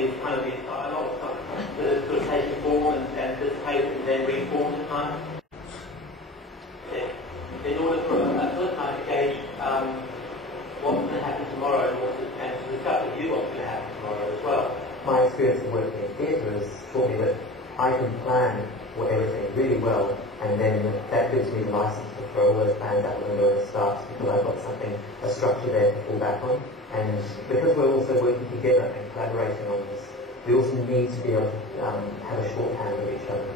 is kind of a lot of stuff that is sort of taking form and dissipates and then reforms at times. In order for a first time to gauge what's going to happen tomorrow and to discuss with you what's going to happen tomorrow as well. My experience of working in theatre has taught me that I can plan for everything really well, and then that gives me the license to throw all those plans out the window and start because I've got something, a structure there to fall back on. And because we're also working together and collaborating on this, we also need to be able to have a shorthand with each other.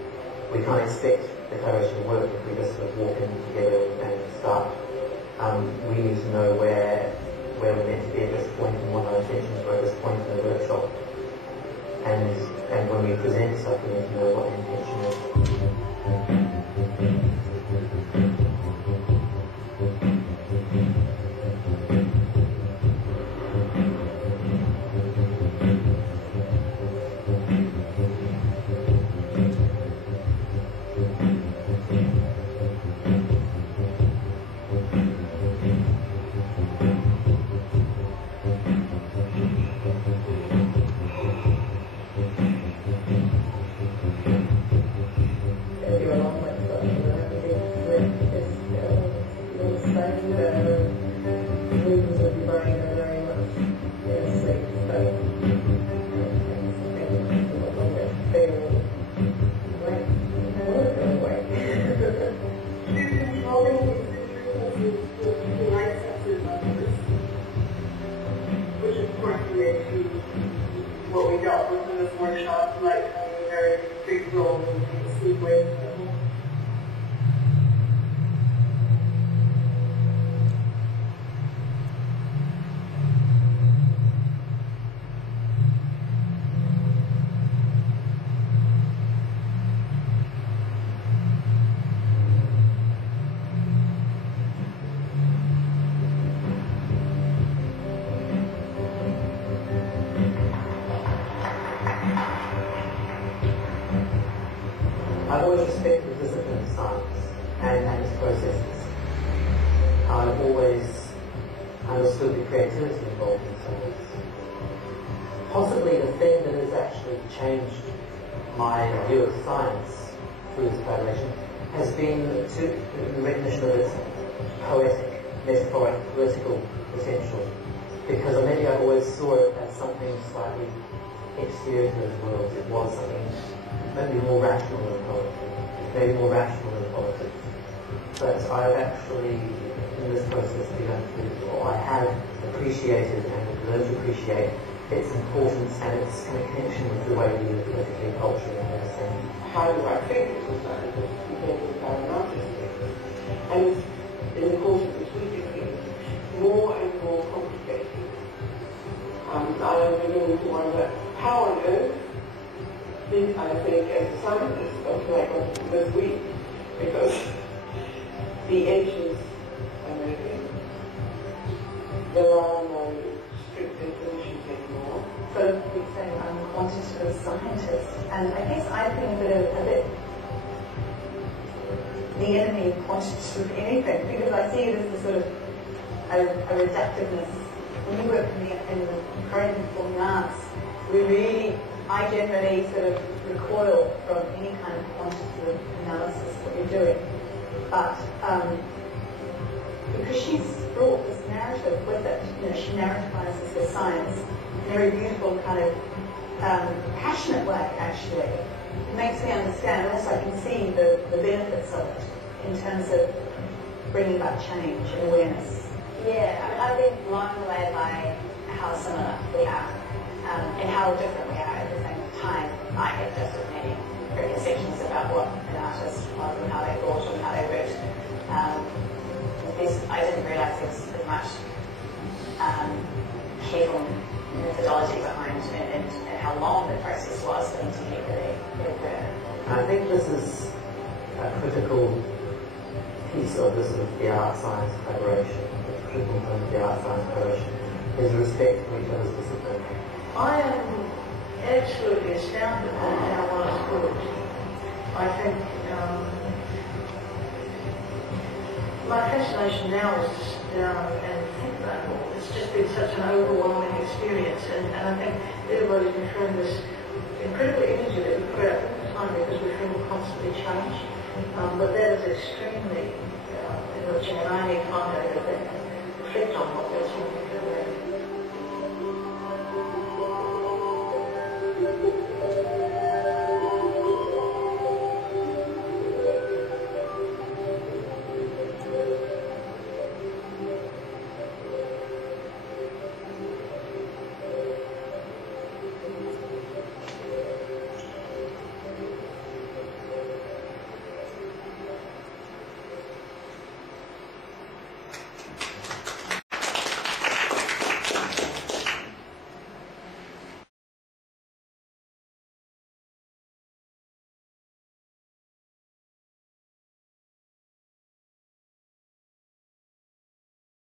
We can't expect the collaboration to work if we just sort of walk in together and start. We need to know where we're meant to be at this point and what our intentions were at this point in the workshop. And when we present stuff, we need to know what the intention is. I've always respected the discipline of science and its processes. I've always understood the creativity involved in science. Possibly the thing that has actually changed my view of science through this collaboration has been the recognition of its poetic, metaphoric, political potential. Because maybe I always saw it as something slightly exterior to those worlds. It was something maybe more rational than poetry, maybe more rational than politics. But I've actually, in this process, begun to, or I have appreciated and learned to appreciate its importance and its kind of connection with the way we live politically and culturally in that sense. How do I think it was done? Because people are an artist. And in the course of this week, it became more and more complicated. I am beginning to wonder how on earth did I think as a scientist of like this week, because the edges are moving. There are no strict definitions anymore. So we say I'm a quantitative scientist, and I guess I've been a bit the enemy of quantitative anything, because I see it as a sort of a reductiveness. When you work in the current performing arts, I generally sort of recoil from any kind of quantitative analysis that you're doing. But because she's brought this narrative with it, she narrativizes her science in a very beautiful kind of passionate way, actually. It makes me understand, and also I can see the benefits of it in terms of bringing about change and awareness. Yeah, I've been blown away by how similar we are and how different we are at the same time. I had just as many preconceptions about what an artist was and how they thought and how they worked. I didn't realise there was as much careful methodology behind and how long the process was for them to get really good. I think this is a critical piece of this sort of the art-science collaboration. The critical component of the art-science collaboration is respect for each other's discipline. I am absolutely astounded at how well it's worked. I think my fascination now is down and think about it all. It's just been such an overwhelming experience, and I think everybody's been feeling this incredible energy that we put out all the time because we feel constantly challenged. But that is extremely enriching, and I need time to reflect on what we're talking